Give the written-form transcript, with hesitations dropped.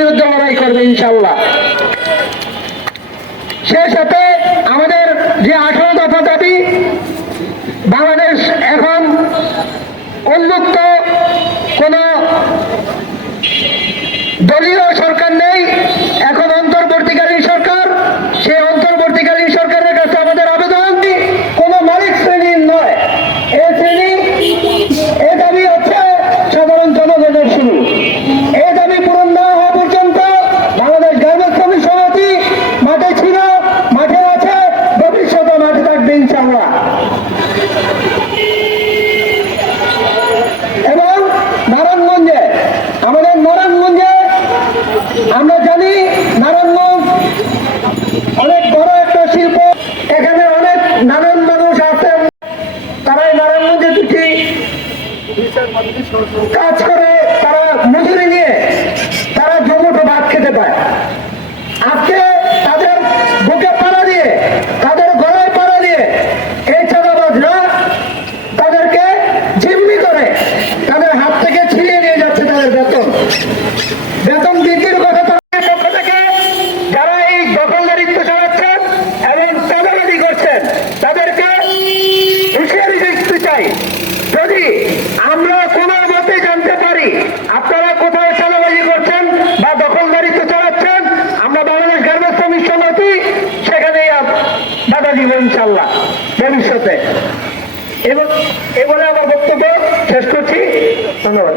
বিরুদ্ধে লড়াই করবে ইনশাল্লাহ। সেই সাথে আমাদের যে 18 দফা দাবি, বাংলাদেশ এখন উন্মুক্ত, কোন দলীয় সরকার নেই, এখন অন্তর্বর্তীকালীন সরকার। সেই অন্তর্বর্তীকালীন সরকারের কাছে আমাদের আবেদন, কোন মালিক শ্রেণীর নয়, এই শ্রেণী, এই দাবি হচ্ছে সাধারণ জনগণের শুরু। এই দাবি পূরণ না হওয়া পর্যন্ত বাংলাদেশ গার্মেন্টস শ্রমিক সমিতি মাঠে ছিল, মাঠে আছে, ভবিষ্যতে মাঠে থাকবে ইনশাআল্লাহ। এবং নারায়ণগঞ্জে, আমাদের নারায়ণগঞ্জে আমরা জানি নারায়ণগঞ্জ অনেক বড় একটা শিল্প, এখানে অনেক নানান মানুষ আছেন, তারাই নারায়ণগঞ্জে দুটি কাজ করে, তারা মজুরি নিয়ে তারা জমুটো ভাত খেতে পায়। আজকে তাদের বুকে পাড়া দিয়ে, তাদের গলায় পাড়া দিয়ে এই চাঁদাবাজরা তাদেরকে জিম্মি করে তাদের হাত থেকে ছিনিয়ে নিয়ে যাচ্ছে তাদের বেতন। বেতন বৃদ্ধির কথা তাদের পক্ষ থেকে যারা এই দখলদারিত্ব চালাচ্ছেন এবং চাঁদাবাজি করছেন তাদেরকে হুঁশিয়ারি দিতে চাই, যদি আমরা কোনো মতে জানতে পারি আপনারা কোথাও চাঁদাবাজি করছেন বা দখলদারিত্ব চালাচ্ছেন, আমরা বাংলাদেশ গার্মেন্টস শ্রমিক সমিতি সেখানেই বাধা দিব ইনশাল্লাহ ভবিষ্যতে। এবং এ বলে আমার বক্তব্য শেষ করছি। ধন্যবাদ।